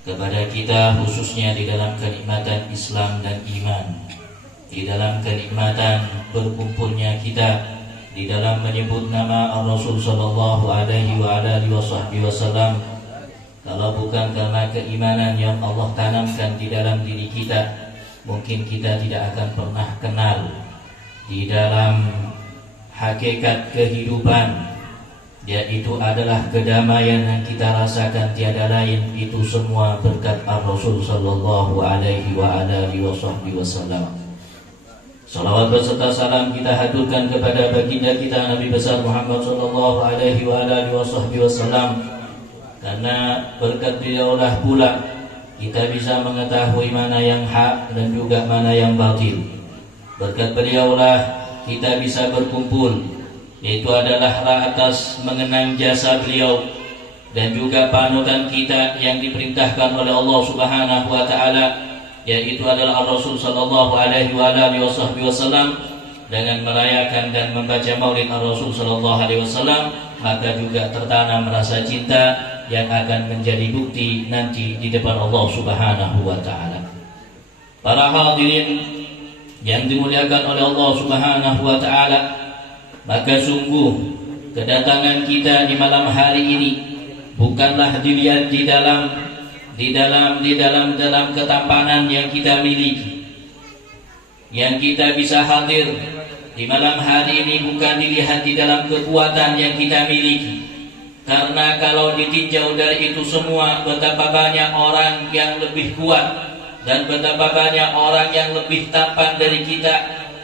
kepada kita, khususnya di dalam kenikmatan Islam dan iman, di dalam kenikmatan berkumpulnya kita, di dalam menyebut nama Rasul sallallahu alaihi wasallam. Kalau bukan karena keimanan yang Allah tanamkan di dalam diri kita, mungkin kita tidak akan pernah kenal di dalam hakikat kehidupan, yaitu adalah kedamaian yang kita rasakan tiada lain, itu semua berkat Rasul sallallahu alaihi wasallam. Salawat beserta salam kita haturkan kepada baginda kita Nabi besar Muhammad sallallahu alaihi wasallam, karena berkat beliaulah pula kita bisa mengetahui mana yang hak dan juga mana yang batil. Berkat beliaulah kita bisa berkumpul, yaitu adalah atas mengenang jasa beliau dan juga panutan kita yang diperintahkan oleh Allah Subhanahu wa taala, yaitu adalah Rasul sallallahu alaihi wasallam. Dengan merayakan dan membaca Maulid Rasul sallallahu alaihi wasallam, maka juga tertanam rasa cinta yang akan menjadi bukti nanti di depan Allah Subhanahu wa taala. Para hadirin yang dimuliakan oleh Allah Subhanahu wa taala, maka sungguh kedatangan kita di malam hari ini bukanlah dilihat di dalam ketampanan yang kita miliki. Yang kita bisa hadir di malam hari ini bukan dilihat di dalam kekuatan yang kita miliki. Karena kalau ditinjau dari itu semua, betapa banyak orang yang lebih kuat dan betapa banyak orang yang lebih tampan dari kita,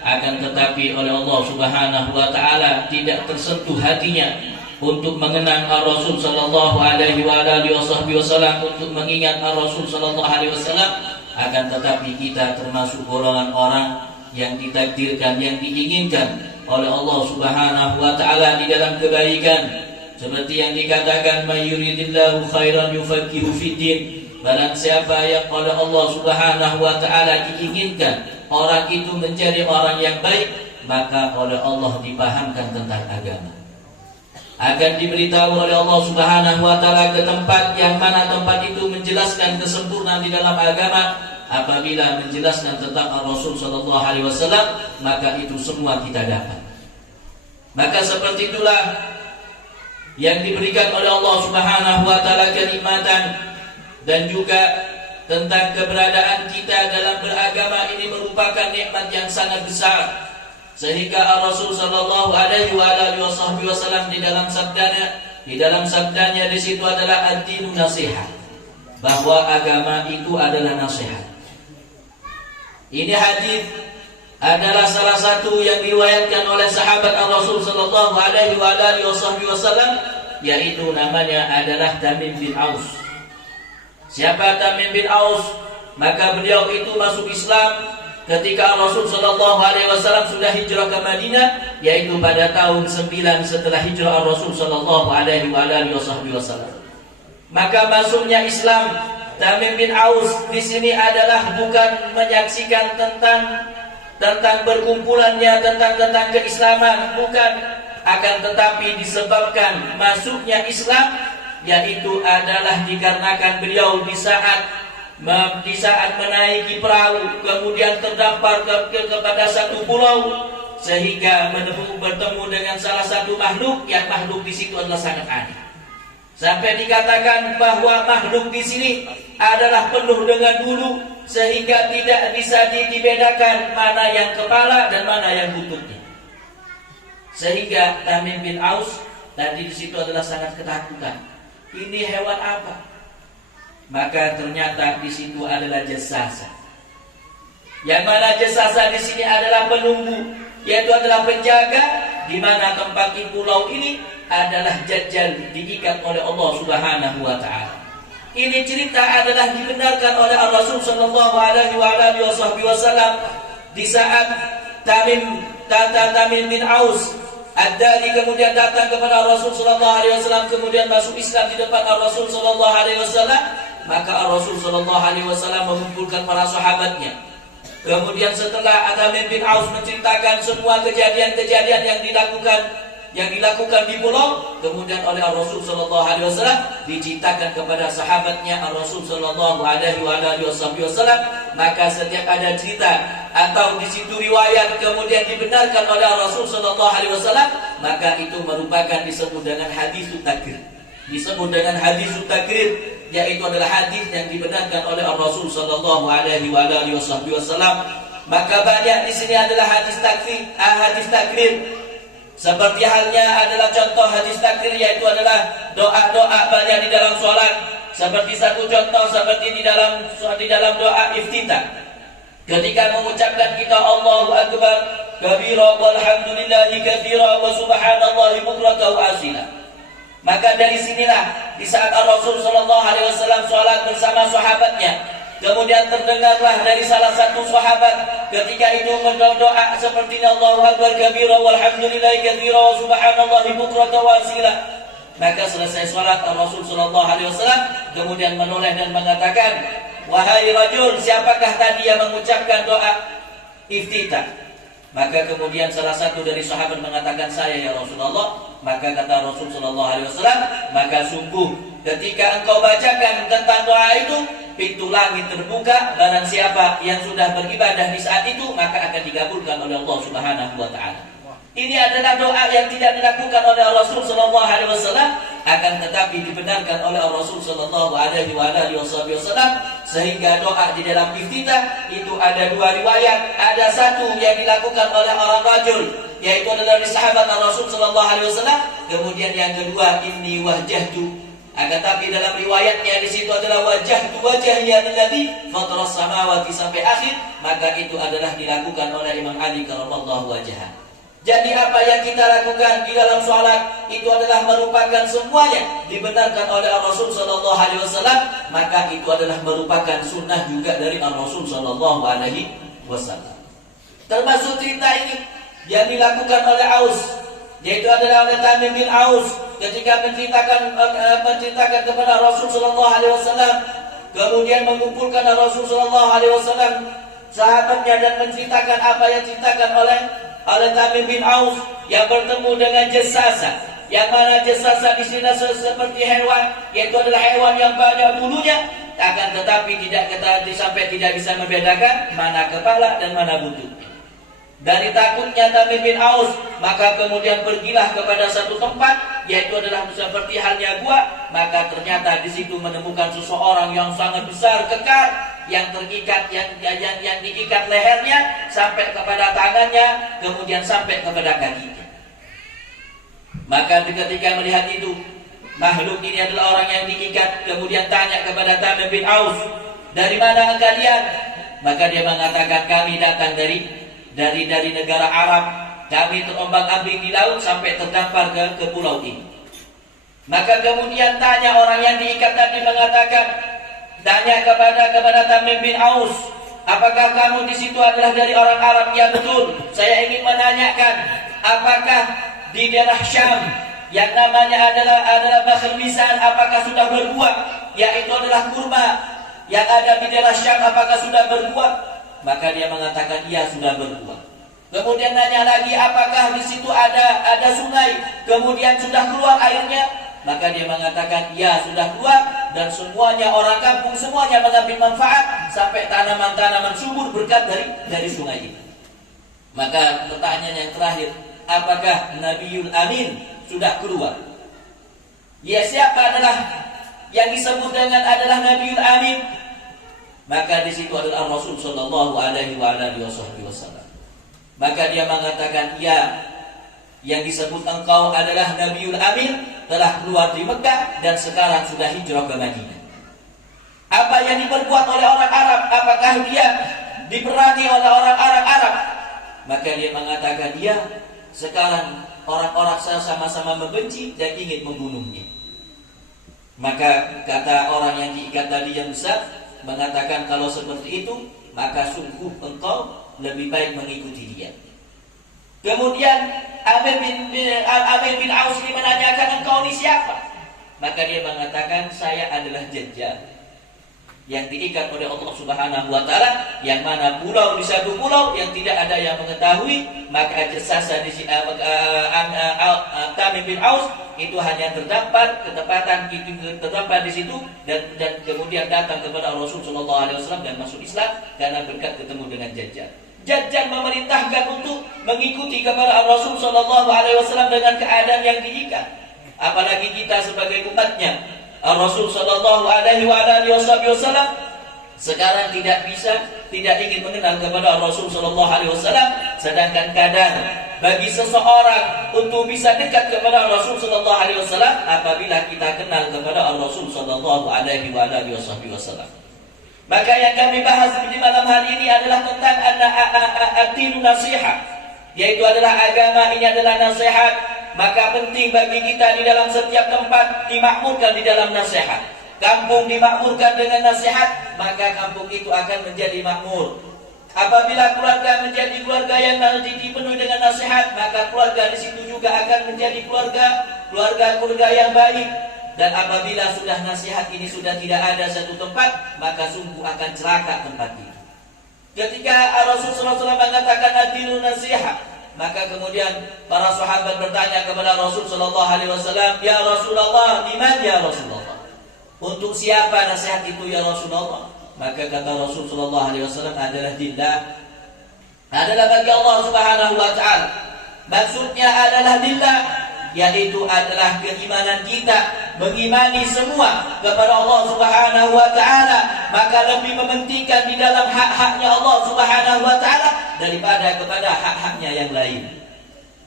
akan tetapi oleh Allah Subhanahu wa taala tidak tersentuh hatinya untuk mengenang Rasul sallallahu alaihi wasallam, untuk mengingat Rasul sallallahu alaihi wasallam. Akan tetapi kita termasuk golongan orang yang ditakdirkan, yang diinginkan oleh Allah Subhanahu wa taala di dalam kebaikan. Seperti yang dikatakan, may yuridillahu khairan yufaqihu fiddin. Barang siapa yang oleh Allah Subhanahu wa taala diinginkan orang itu menjadi orang yang baik, maka oleh Allah dipahamkan tentang agama. Akan diberitahu oleh Allah Subhanahu wa taala ke tempat yang mana tempat itu menjelaskan kesempurnaan di dalam agama. Apabila menjelaskan tentang Rasul sallallahu alaihi wasallam, maka itu semua kita dapat. Maka seperti itulah yang diberikan oleh Allah Subhanahu wa taala kenikmatan dan juga tentang keberadaan kita dalam beragama ini merupakan nikmat yang sangat besar. Sehingga Rasul sallallahu alaihi wasallam di dalam sabdanya di situ adalah ad-dinu nasihat, bahwa agama itu adalah nasihat. Ini hadis adalah salah satu yang diriwayatkan oleh sahabat Rasul sallallahu alaihi wasallam, yaitu namanya adalah Tamim bin Aus. Siapa Tamim bin Aus? Maka beliau itu masuk Islam ketika Rasul sallallahu alaihi wasallam sudah hijrah ke Madinah, yaitu pada tahun 9 setelah hijrah Rasul sallallahu alaihi wasallam. Maka masuknya Islam Tamim bin Aus di sini adalah bukan menyaksikan tentang berkumpulannya tentang keislaman, bukan, akan tetapi disebabkan masuknya Islam, yaitu adalah dikarenakan beliau di saat menaiki perahu kemudian terdampar kepada satu pulau, sehingga bertemu dengan salah satu makhluk yang makhluk di situ adalah sangat aneh. Sampai dikatakan bahwa makhluk di sini adalah penuh dengan bulu, sehingga tidak bisa dibedakan mana yang kepala dan mana yang buntutnya. Sehingga Tamim bin Aus tadi di situ adalah sangat ketakutan. Ini hewan apa? Maka ternyata di situ adalah jasasa. Yang mana jasasa di sini adalah penunggu, yaitu adalah penjaga, di mana tempat di pulau ini adalah Dajjal diikat oleh Allah Subhanahu wa taala. Ini cerita adalah dibenarkan oleh Rasul sallallahu alaihi wasallam di saat Tamim bin Aus Ad-Dari kemudian datang kepada Rasul sallallahu alaihi wasallam, kemudian masuk Islam di depan Rasul sallallahu alaihi wasallam. Maka Rasul sallallahu alaihi wasallam mengumpulkan para sahabatnya. Kemudian setelah Tamim bin Aus menceritakan semua kejadian-kejadian yang dilakukan yang dilakukan di pulau, kemudian oleh Rasul sallallahu alaihi wasallam diceritakan kepada sahabatnya Rasul sallallahu alaihi wasallam, maka setiap ada cerita atau di situ riwayat kemudian dibenarkan oleh Rasul sallallahu alaihi wasallam, maka itu merupakan disebut dengan hadis takrir. Disebut dengan hadis takrir, yaitu adalah hadis yang dibenarkan oleh Rasul sallallahu alaihi wasallam. Maka banyak di sini adalah hadis takrir. Seperti halnya adalah contoh hadis takrir, yaitu adalah doa-doa banyak di dalam sholat. Seperti satu contoh seperti di dalam doa iftitah. Ketika mengucapkan kita Allahu Akbar kabira walhamdulillahi katsira wa subhanallahi bukratan wa asila. Maka dari sinilah di saat Rasul sallallahu alaihi wasallam sholat bersama sahabatnya, kemudian terdengarlah dari salah satu sahabat ketika itu berdoa seperti Allahu Akbar kabira walhamdulillahi katsira wa subhanallahi bukratan wa asila. Maka selesai salat Rasul sallallahu alaihi wasallam kemudian menoleh dan mengatakan, "Wahai rajul, siapakah tadi yang mengucapkan doa iftitah?" Maka kemudian salah satu dari sahabat mengatakan, "Saya ya Rasulullah." Maka kata Rasul sallallahu alaihi wasallam, "Maka sungguh ketika engkau bacakan tentang doa itu, pintu langit terbuka, barang siapa yang sudah beribadah di saat itu maka akan dikabulkan oleh Allah Subhanahu wa taala." Ini adalah doa yang tidak dilakukan oleh Rasul sallallahu alaihi wasallam, akan tetapi dibenarkan oleh Rasul sallallahu alaihi wasallam, sehingga doa di dalam iftitah itu ada dua riwayat. Ada satu yang dilakukan oleh orang rajul, yaitu adalah dari sahabat Rasul sallallahu alaihi wasallam. Kemudian yang kedua, inni wajjahtu. Akan tapi dalam riwayatnya di situ adalah wajjahtu wajhiya lilladzi fataras samawati sampai akhir, maka itu adalah dilakukan oleh Imam Ali karramallahu wajhahu. Jadi apa yang kita lakukan di dalam sholat itu adalah merupakan semuanya dibenarkan oleh Rasul sallallahu alaihi wasallam, maka itu adalah merupakan sunnah juga dari Rasul sallallahu alaihi wasallam. Termasuk cerita ini yang dilakukan oleh Aus, yaitu adalah oleh Tamim bin Aus ketika menceritakan kepada Rasul sallallahu alaihi wasallam, kemudian mengumpulkan Rasul sallallahu alaihi wasallam sahabatnya dan menceritakan apa yang diceritakan oleh Tamim bin Aus yang bertemu dengan jasasa, yang mana jasasa di sini seperti hewan, yaitu adalah hewan yang banyak bulunya, akan tetapi sampai tidak bisa membedakan mana kepala dan mana buntut. Dari takutnya Tamim bin Aus, maka kemudian pergilah kepada satu tempat, yaitu adalah seperti halnya gua. Maka ternyata di situ menemukan seseorang yang sangat besar, kekar, yang terikat, yang diikat lehernya sampai kepada tangannya, kemudian sampai kepada kakinya. Maka ketika melihat itu, makhluk ini adalah orang yang diikat, kemudian tanya kepada Tamim bin Aus, "Dari mana kalian?" Maka dia mengatakan, "Kami datang dari negara Arab. Kami terombang-ambing di laut sampai terdampar ke pulau ini." Maka kemudian tanya orang yang diikat tadi, tanya kepada Tamim bin Aus, "Apakah kamu di situ adalah dari orang Arab?" "Ya betul. Saya ingin menanyakan, apakah di daerah Syam yang namanya adalah bakhl lisan, apakah sudah berbuah? Yaitu adalah kurma yang ada di daerah Syam, apakah sudah berbuah?" Maka dia mengatakan, "Iya, sudah berbuah." Kemudian nanya lagi, "Apakah di situ ada sungai, kemudian sudah keluar airnya?" Maka dia mengatakan, "Ya, sudah keluar, dan semuanya orang kampung semuanya mengambil manfaat sampai tanaman-tanaman subur berkat dari sungai itu." Maka pertanyaan yang terakhir, apakah Nabiul Amin sudah keluar? Ya, siapa adalah yang disebut dengan adalah Nabiul Amin? Maka di situ adalah Rasul sallallahu alaihi wasallam. Maka dia mengatakan, "Ya, yang disebut engkau adalah Nabiul Amin, telah keluar di Mekah dan sekarang sudah hijrah ke Madinah. Apa yang diperbuat oleh orang Arab, apakah dia diperangi oleh orang Arab?" Maka dia mengatakan, "Ya, sekarang orang-orang sama-sama membenci dan ingin membunuhnya." Maka kata orang yang diikat tadi yang besar mengatakan, "Kalau seperti itu, maka sungguh engkau lebih baik mengikuti dia." Kemudian Amir bin Aus ini menanyakan, "Engkau ini siapa?" Maka dia mengatakan, "Saya adalah Dajjal." yang diikat oleh Allah Subhanahu wa taala, yang mana pulau di satu pulau yang tidak ada yang mengetahui, maka jasasa di Tamim bin Aus itu hanya terdapat ketepatan itu terdapat di situ, dan kemudian datang kepada Rasul sallallahu alaihi wasallam dan masuk Islam karena berkat ketemu dengan Dajjal. Dajjal memerintahkan untuk mengikuti kepada Rasul sallallahu alaihi wasallam dengan keadaan yang diikat. Apalagi kita sebagai umatnya, Rasul sallallahu alaihi wasallam sekarang tidak ingin mengenal kepada Rasul sallallahu alaihi wasallam, sedangkan kadar bagi seseorang untuk bisa dekat kepada Rasul sallallahu alaihi wasallam apabila kita kenal kepada Rasul sallallahu alaihi wasallam. Maka yang kami bahas di malam hari ini adalah tentang ad-dinu nasihat, yaitu adalah agama ini adalah nasihat. Maka penting bagi kita di dalam setiap tempat dimakmurkan di dalam nasihat. Kampung dimakmurkan dengan nasihat, maka kampung itu akan menjadi makmur. Apabila keluarga menjadi keluarga yang dipenuhi dengan nasihat, maka keluarga di situ juga akan menjadi keluarga yang baik. Dan apabila sudah nasihat ini sudah tidak ada satu tempat, maka sungguh akan celaka tempat itu. Ketika Rasulullah SAW mengatakan ad-dinu nasihat, maka kemudian para sahabat bertanya kepada Rasul sallallahu alaihi wasallam, "Ya Rasulullah, liman ya Rasulullah?" Untuk siapa nasihat itu ya Rasulullah? Maka kata Rasul sallallahu alaihi wasallam, adalah lillah. Adalah bagi Allah Subhanahu wa taala. Maksudnya adalah lillah, yaitu adalah keimanan kita mengimani semua kepada Allah Subhanahu wa taala, maka lebih mementingkan di dalam hak-haknya Allah Subhanahu wa taala daripada kepada hak-haknya yang lain.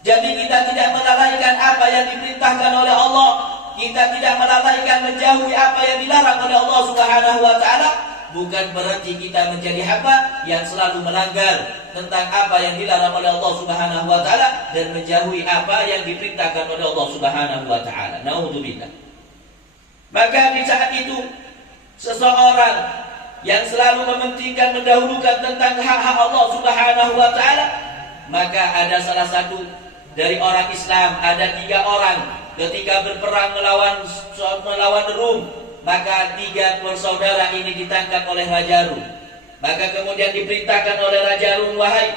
Jadi kita tidak melalaikan apa yang diperintahkan oleh Allah, kita tidak melalaikan menjauhi apa yang dilarang oleh Allah Subhanahu wa taala. Bukan berarti kita menjadi hamba yang selalu melanggar tentang apa yang dilarang oleh Allah Subhanahu wa taala dan menjauhi apa yang diperintahkan oleh Allah Subhanahu wa taala. Naudzubillah. Maka di saat itu seseorang yang selalu mementingkan mendahulukan tentang hak-hak Allah Subhanahu wa taala, maka ada salah satu dari orang Islam, ada 3 orang ketika berperang melawan Rum, maka 3 bersaudara ini ditangkap oleh Raja Rum. Maka kemudian diperintahkan oleh Raja Rum, wahai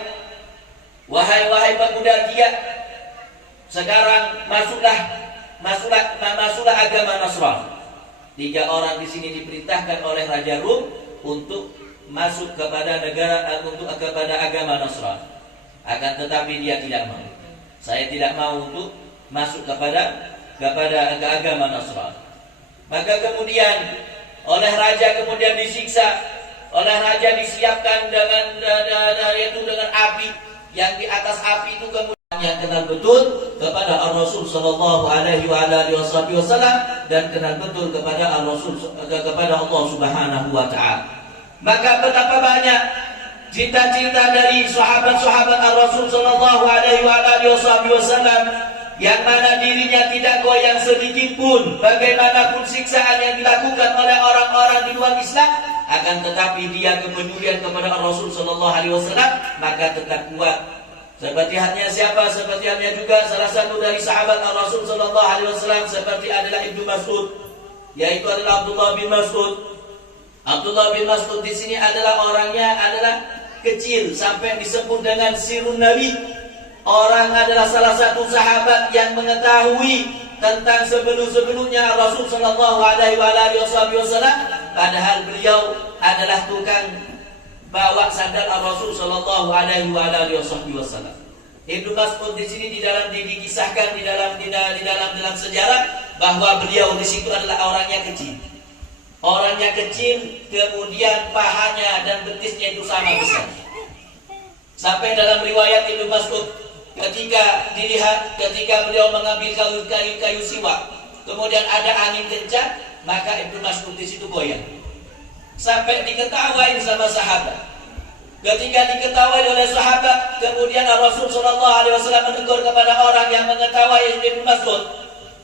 pemuda giat, sekarang masuklah agama Nasrani. 3 orang di sini diperintahkan oleh Raja Rum untuk masuk kepada agama Nasrani. Akan tetapi dia tidak mau. Saya tidak mau untuk masuk kepada agama Nasrani. Maka kemudian oleh raja kemudian disiksa, oleh raja disiapkan dengan api, yang di atas api itu kemudian yang kenal betul kepada Rasul sallallahu alaihi wasallam dan kenal betul kepada Rasul kepada Allah Subhanahu wa taala. Maka betapa banyak cita-cita dari sahabat-sahabat Rasul sallallahu alaihi wasallam yang mana dirinya tidak goyang sedikit pun bagaimanapun siksaan yang dilakukan oleh orang-orang di luar Islam, akan tetapi dia kepedulian kepada Rasul sallallahu alaihi wasallam maka tetap kuat. Seperti halnya siapa? Seperti halnya juga salah satu dari sahabat Rasul sallallahu alaihi wasallam seperti adalah Ibnu Mas'ud, yaitu adalah Abdullah bin Mas'ud. Abdullah bin Mas'ud di sini orangnya adalah kecil sampai disebut dengan sirun Nabi. Orang adalah salah satu sahabat yang mengetahui tentang sebelum-sebelumnya Rasul sallallahu alaihi wasallam, padahal beliau adalah tukang bawa sandal Rasul sallallahu alaihi wasallam. Ibnu Mas'ud di sini dikisahkan di dalam sejarah bahwa beliau di situ adalah orangnya kecil. Orangnya kecil, kemudian pahanya dan betisnya itu sama besar. Sampai dalam riwayat Ibnu Mas'ud, ketika beliau mengambil kayu siwak, kemudian ada angin kencang, maka Ibnu Mas'ud di situ goyang. Sampai diketawain sama sahabat. Ketika diketawain oleh sahabat, kemudian Rasul sallallahu alaihi wasallam menegur kepada orang yang mengetawain Ibnu Mas'ud.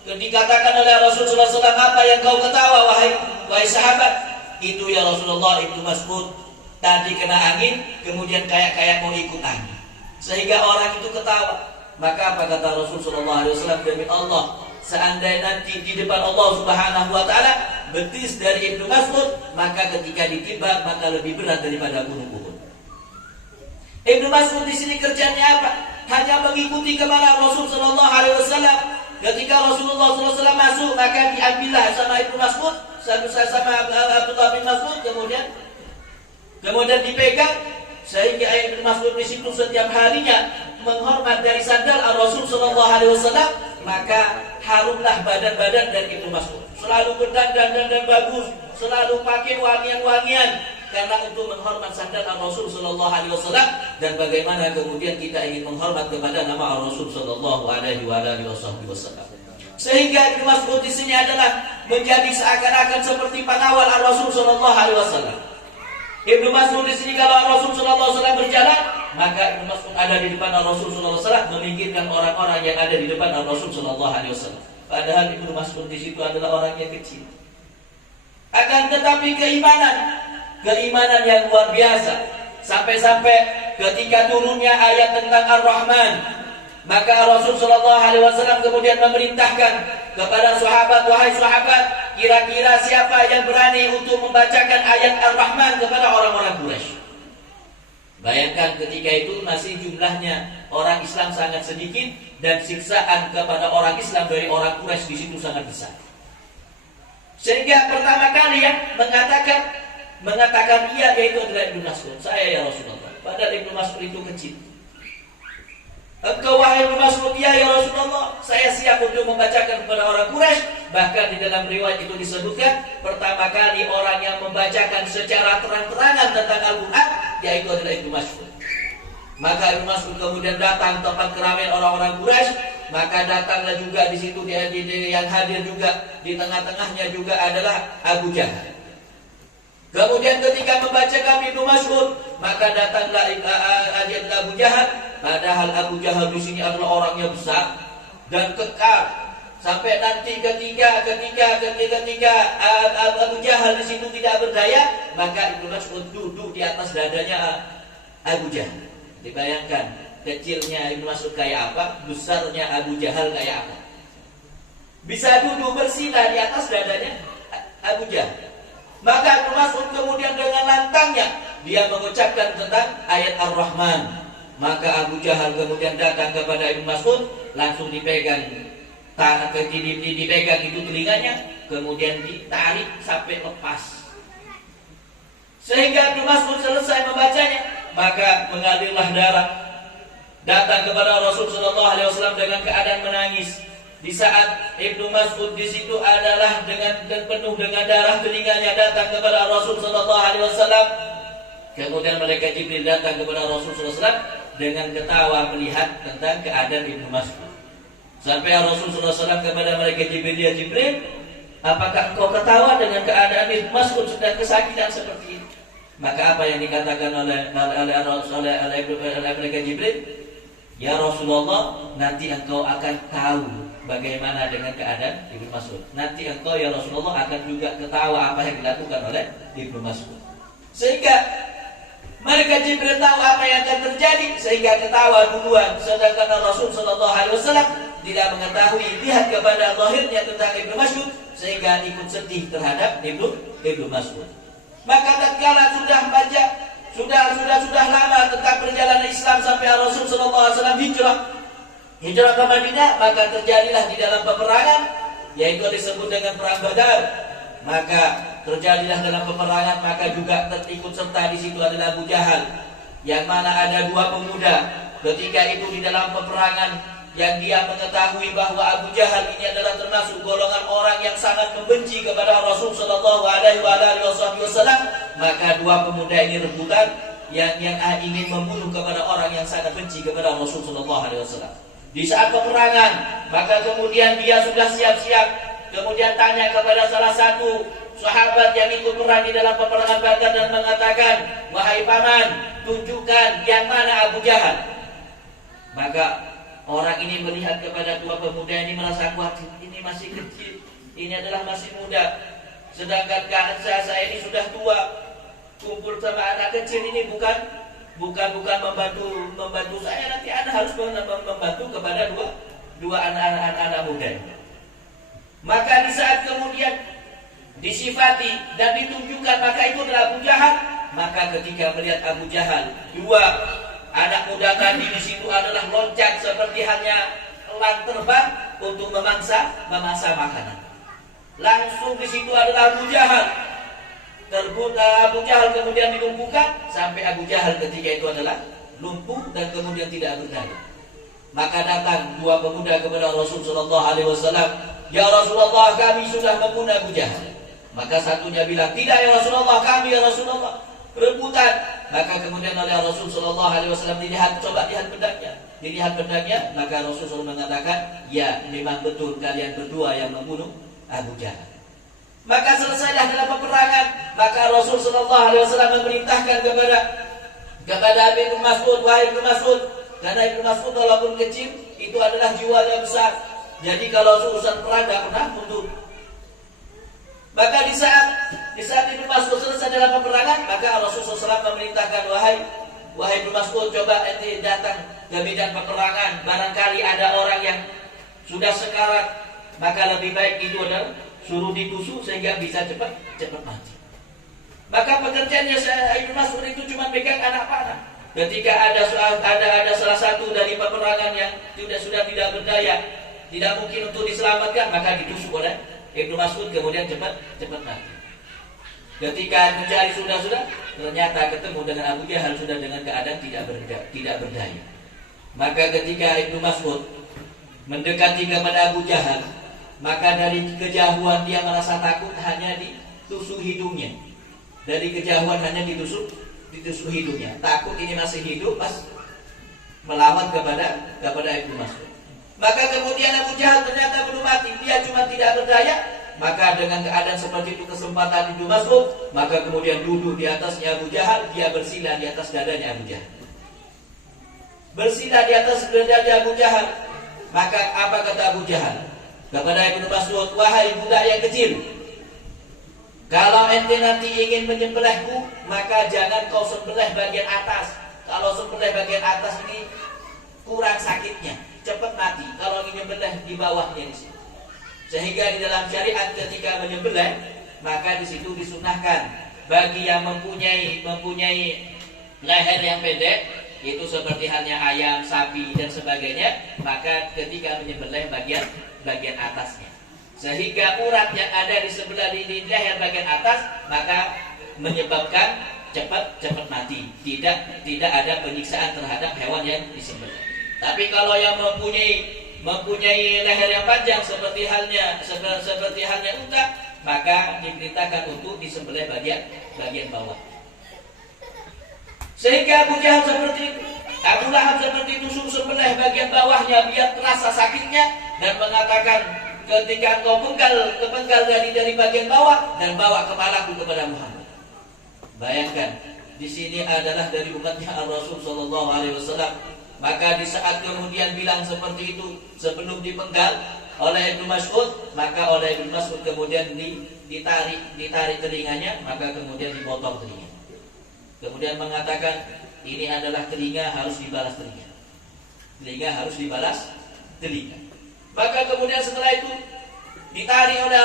Dikatakan oleh Rasul sallallahu alaihi wasallam, "Apa yang kau ketawa wahai sahabat?" "Itu ya Rasulullah, Ibnu Mas'ud tadi kena angin, kemudian kayak mau ikut angin, sehingga orang itu ketawa." Maka apa kata Rasul sallallahu alaihi wasallam, "Demi Allah, seandainya nanti di depan Allah Subhanahu wa taala betis dari Ibnu Mas'ud, maka ketika ditimbang maka lebih berat daripada gunung Uhud. Ibnu Mas'ud di sini kerjanya apa? Hanya mengikuti kemana Rasul sallallahu alaihi wasallam. Ketika Rasulullah sallallahu alaihi wasallam masuk, maka diambillah sama Ibnu Mas'ud, sama Abdullah bin Mas'ud, kemudian dipegang, sehingga Ibnu Mas'ud di situ setiap harinya menghormat dari sandal Rasul sallallahu alaihi wasallam, maka harumlah badan-badan dari Ibnu Mas'ud. Selalu berdandan dan bagus, selalu pakai wangian-wangian karena untuk menghormat sandal Rasul sallallahu alaihi wasallam. Dan bagaimana kemudian kita ingin menghormat kepada nama Rasul sallallahu alaihi wasallam. Sehingga Ibnu Mas'ud di sini adalah menjadi seakan-akan seperti pengawal Rasul sallallahu alaihi wasallam. Ibnu Mas'ud di sini kalau Rasul sallallahu alaihi wasallam berjalan, maka Ibnu Mas'ud ada di depan Rasul sallallahu alaihi wasallam, memikirkan orang-orang yang ada di depan Rasul sallallahu alaihi wasallam. Padahal Ibnu Mas'ud di situ adalah orang yang kecil. Akan tetapi keimanan yang luar biasa, sampai-sampai ketika turunnya ayat tentang Ar-Rahman, maka Rasul sallallahu alaihi wasallam kemudian memerintahkan kepada sahabat, wahai sahabat, kira-kira siapa yang berani untuk membacakan ayat Ar-Rahman kepada orang-orang Quraisy. Bayangkan ketika itu masih jumlahnya orang Islam sangat sedikit dan siksaan kepada orang Islam dari orang Quraisy di situ sangat besar. Sehingga pertama kali yang mengatakan iya yaitu adalah Ibnu Mas'ud. Saya ya Rasulullah. Padahal Ibnu Mas'ud itu kecil. Engkau wahai Ibnu Mas'ud, ya Rasulullah, saya siap untuk membacakan kepada orang Quraisy. Bahkan di dalam riwayat itu disebutkan pertama kali orang yang membacakan secara terang-terangan tentang Al-Quran yaitu adalah Ibnu Mas'ud. Maka Ibnu Mas'ud kemudian datang tempat keramaian orang-orang Quraisy, maka datanglah juga di situ yang hadir juga di tengah-tengahnya juga adalah Abu Jahal. Kemudian ketika membacakan Ibnu Mas'ud, maka datanglah Abu Jahal. Padahal Abu Jahal di sini adalah orangnya besar dan kekar. Sampai nanti ketika Abu Jahal di situ tidak berdaya, maka Ibnu Mas'ud duduk di atas dadanya Abu Jahal. Dibayangkan kecilnya Ibnu Mas'ud kayak apa, besarnya Abu Jahal kayak apa. Bisa duduk bersila di atas dadanya Abu Jahal. Maka Ibnu Mas'ud kemudian dengan lantangnya dia mengucapkan tentang ayat Ar-Rahman. Maka Abu Jahal kemudian datang kepada Ibnu Mas'ud, langsung dipegang itu telinganya, kemudian ditarik sampai lepas. Sehingga Ibnu Mas'ud selesai membacanya, maka mengalirlah darah. Datang kepada Rasul sallallahu alaihi wasallam dengan keadaan menangis. Di saat Ibnu Mas'ud di situ adalah dengan penuh dengan darah telinganya datang kepada Rasul sallallahu alaihi wasallam. Kemudian malaikat Jibril datang kepada Rasul sallallahu alaihi wasallam dengan ketawa melihat tentang keadaan Ibnu Mas'ud. Sampai Rasul sallallahu alaihi wasallam kepada malaikat Jibril, ya Jibril, apakah engkau ketawa dengan keadaan Ibnu Mas'ud sedang kesakitan seperti ini? Maka apa yang dikatakan oleh malaikat Jibril? Ya Rasulullah, nanti engkau akan tahu bagaimana dengan keadaan Ibnu Mas'ud. Nanti engkau ya Rasulullah akan juga ketawa apa yang dilakukan oleh Ibnu Mas'ud. Sehingga malaikat Jibril tahu apa yang akan terjadi, sehingga ketawa duluan. Sedangkan Rasul sallallahu alaihi wasallam tidak mengetahui, lihat kepada zahirnya tentang Ibnu Mas'ud, sehingga ikut sedih terhadap Ibnu Mas'ud. Maka tatkala sudah baca sudah lama tentang perjalanan Islam sampai Rasul sallallahu alaihi wasallam hijrah ke Madinah, maka terjadilah di dalam peperangan yaitu disebut dengan perang Badar. Maka terjadilah dalam peperangan, maka juga terikut serta di situ adalah Abu Jahal, yang mana ada dua pemuda ketika itu di dalam peperangan yang dia mengetahui bahwa Abu Jahal ini adalah termasuk golongan orang yang sangat membenci kepada Rasul sallallahu alaihi wasallam. Maka dua pemuda ini rebutan yang ingin membunuh kepada orang yang sangat benci kepada Rasul sallallahu alaihi wasallam. Di saat peperangan, maka kemudian dia sudah siap-siap, kemudian tanya kepada salah satu sahabat yang ikut perang di dalam peperangan Badar dan mengatakan, wahai paman, tunjukkan yang mana Abu Jahal. Maka orang ini melihat kepada dua pemuda ini merasa khawatir, ini masih kecil, ini adalah masih muda, sedangkan saya ini sudah tua. Kumpul sama anak kecil ini bukan membantu saya, nanti Anda harus membantu kepada dua anak muda. Maka di saat kemudian disifati dan ditunjukkan maka itu adalah Abu Jahal, maka ketika melihat Abu Jahal, dua anak muda tadi di situ adalah loncat seperti halnya elang terbang untuk memangsa makanan. Langsung di situ adalah Abu Jahal. Abu Jahal kemudian dilumpuhkan sampai Abu Jahal ketika itu adalah lumpuh dan kemudian tidak berdaya. Maka datang dua pemuda kepada Rasulullah SAW, "Ya Rasulullah, kami sudah membunuh Abu Jahal." Maka satunya bilang, "Tidak ya Rasulullah, kami ya Rasulullah." Rebutan. Maka kemudian oleh Rasulullah SAW coba lihat pedangnya. Dilihat pedangnya, maka Rasulullah mengatakan, "Ya, memang betul kalian berdua yang membunuh Abu Jahal." Maka selesailah dalam peperangan. Maka Rasulullah SAW memerintahkan kepada Ibnu Mas'ud, "Wahai Ibnu Mas'ud," karena Ibnu Mas'ud walaupun kecil itu adalah jiwanya besar. Jadi kalau urusan perang tidak pernah mundur. Maka di saat Ibnu Mas'ud selesai dalam peperangan, maka Rasulullah SAW memerintahkan, wahai Ibnu Mas'ud, coba ente datang ke medan peperangan. Barangkali ada orang yang sudah sekarat, maka lebih baik itu adalah suruh ditusuk sehingga bisa cepat mati. Maka pekerjaannya Ibnu Mas'ud itu cuma pegang anak panah. Ketika ada salah satu dari peperangan yang sudah tidak berdaya, tidak mungkin untuk diselamatkan, maka ditusuk oleh Ibnu Mas'ud kemudian cepat mati. Ketika mencari sudah ternyata ketemu dengan Abu Jahal sudah dengan keadaan tidak berdaya. Maka ketika Ibnu Mas'ud mendekati kepada Abu Jahal, maka dari kejauhan dia merasa takut, hanya ditusuk hidungnya. Dari kejauhan hanya ditusuk hidungnya. Takut ini masih hidup pas melawan kepada Ibnu Mas'ud. Maka kemudian Abu Jahal ternyata belum mati, dia cuma tidak berdaya. Maka dengan keadaan seperti itu kesempatan Ibnu Mas'ud, maka kemudian duduk di atasnya Abu Jahal, dia bersila di atas dadanya Abu Jahal. Bersila di atas dadanya Abu Jahal. Maka apa kata Abu Jahal kepada Ibnu Mas'ud, "Wahai budak yang kecil, kalau ente nanti ingin menyembelihku, maka jangan kau sembelih bagian atas. Kalau sembelih bagian atas ini kurang sakitnya, cepat mati. Kalau ingin menyembelih di bawahnya di sini." Sehingga di dalam syariat ketika menyembelih, maka di situ disunahkan bagi yang mempunyai leher yang pendek, itu seperti halnya ayam, sapi dan sebagainya, maka ketika menyembelih bagian atasnya, sehingga urat yang ada di sebelah di leher bagian atas, maka menyebabkan cepat mati, tidak ada penyiksaan terhadap hewan yang disembelih. Tapi kalau yang mempunyai leher yang panjang seperti halnya unta, maka diperintahkan untuk disembelih bagian bawah. Sehingga Abu Jahal seperti itu, Abu Lahab seperti itu, suruh sembelih bagian bawahnya biar terasa sakitnya, dan mengatakan, "Ketika engkau kepenggal dari bagian bawah, dan bawa kepalaku kepada Muhammad." Bayangkan, di sini adalah dari umatnya Rasul Sallallahu Alaihi Wasallam. Maka di saat kemudian bilang seperti itu sebelum dipenggal oleh Ibnu Mas'ud, maka oleh Ibnu Mas'ud kemudian ditarik telinganya, maka kemudian dipotong telinga. Kemudian mengatakan, ini adalah telinga, harus dibalas telinga. Telinga harus dibalas telinga. Maka kemudian setelah itu ditarik oleh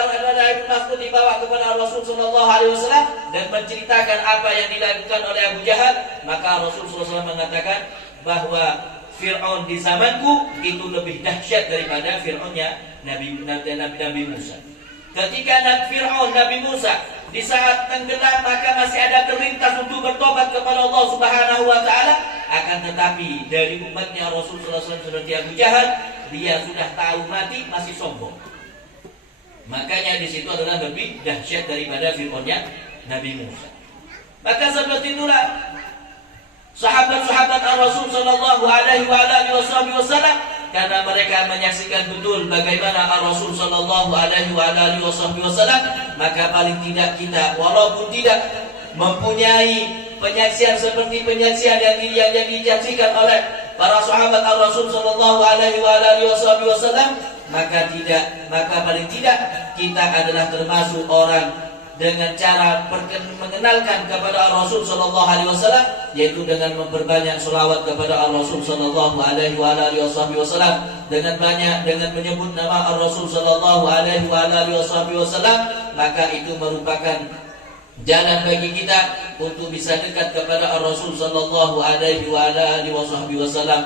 Ibnu Mas'ud, dibawa kepada Rasul Sallallahu Alaihi Wasallam dan menceritakan apa yang dilakukan oleh Abu Jahal. Maka Rasul Sallallahu Alaihi Wasallam mengatakan bahwa Fir'aun di zamanku itu lebih dahsyat daripada Fir'aunnya Nabi Musa. Ketika Nabi Musa di saat tenggelam, maka masih ada terlintas untuk bertobat kepada Allah Subhanahu wa taala. Akan tetapi dari umatnya Rasulullah SAW seperti Abu Jahal, dia sudah tahu mati masih sombong. Makanya di situ adalah lebih dahsyat daripada Fir'aunnya Nabi Musa. Maka seperti itulah sahabat-sahabat Rasul Sallallahu Alaihi Wasallam, karena mereka menyaksikan betul bagaimana Rasul Sallallahu Alaihi Wasallam, maka paling tidak kita, walaupun tidak mempunyai penyaksian seperti penyaksian yang disaksikan oleh para sahabat Rasul Sallallahu Alaihi Wasallam, maka paling tidak kita adalah termasuk orang dengan cara mengenalkan kepada Rasul sallallahu alaihi wasallam, yaitu dengan memperbanyak selawat kepada Rasul sallallahu alaihi wasallam, dengan menyebut nama Rasul sallallahu alaihi wasallam, maka itu merupakan jalan bagi kita untuk bisa dekat kepada Rasul sallallahu alaihi wasallam.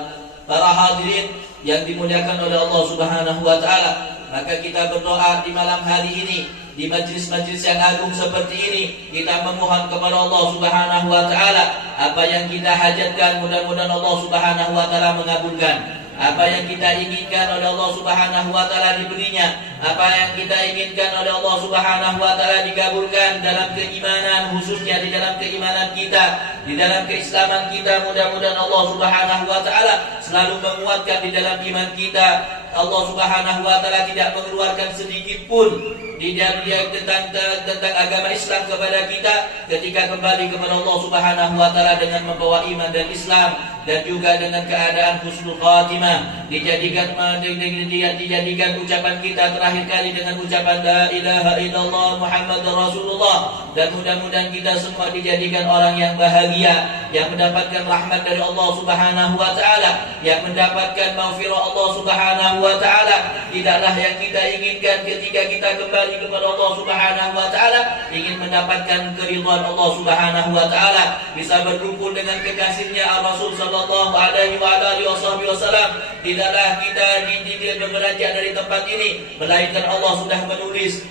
Para hadirin yang dimuliakan oleh Allah Subhanahu wa taala, maka kita berdoa di malam hari ini, di majlis-majlis yang agung seperti ini, kita memohon kepada Allah Subhanahu wa taala apa yang kita hajatkan, mudah-mudahan Allah Subhanahu wa taala mengabulkan. Apa yang kita inginkan oleh Allah Subhanahu wa taala diberinya, apa yang kita inginkan oleh Allah Subhanahu wa taala dikabulkan dalam keimanan, khususnya di dalam keimanan kita, di dalam keislaman kita. Mudah-mudahan Allah Subhanahu wa taala selalu menguatkan di dalam iman kita. Allah Subhanahu wa taala tidak mengeluarkan sedikit pun di dalam tentang agama Islam kepada kita ketika kembali kepada Allah Subhanahu wa taala dengan membawa iman dan Islam, dan juga dengan keadaan husnul khatimah. Dijadikan ucapan kita terakhir kali dengan ucapan la ilaha illallah Muhammadur Rasulullah, dan mudah-mudahan kita semua dijadikan orang yang bahagia, yang mendapatkan rahmat dari Allah Subhanahu wa taala, yang mendapatkan maghfirah Allah Subhanahu wa taala. Tidaklah yang kita inginkan ketika kita kembali kepada Allah Subhanahu wa taala, ingin mendapatkan keridhaan Allah Subhanahu wa taala, bisa berkumpul dengan kekasihnya Rasul sallallahu alaihi wasallam. Tidaklah kita beranjak dari tempat ini, melainkan Allah sudah menulis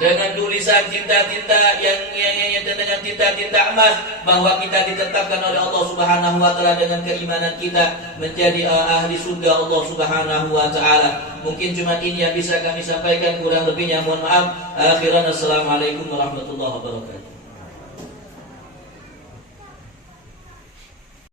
dengan tulisan tinta-tinta yang dengan tinta-tinta emas bahwa kita ditetapkan oleh Allah Subhanahu wa taala dengan keimanan kita menjadi ahli surga Allah Subhanahu wa taala. Mungkin cuma ini yang bisa kami sampaikan, kurang lebihnya mohon maaf. Akhiran, assalamualaikum warahmatullahi wabarakatuh.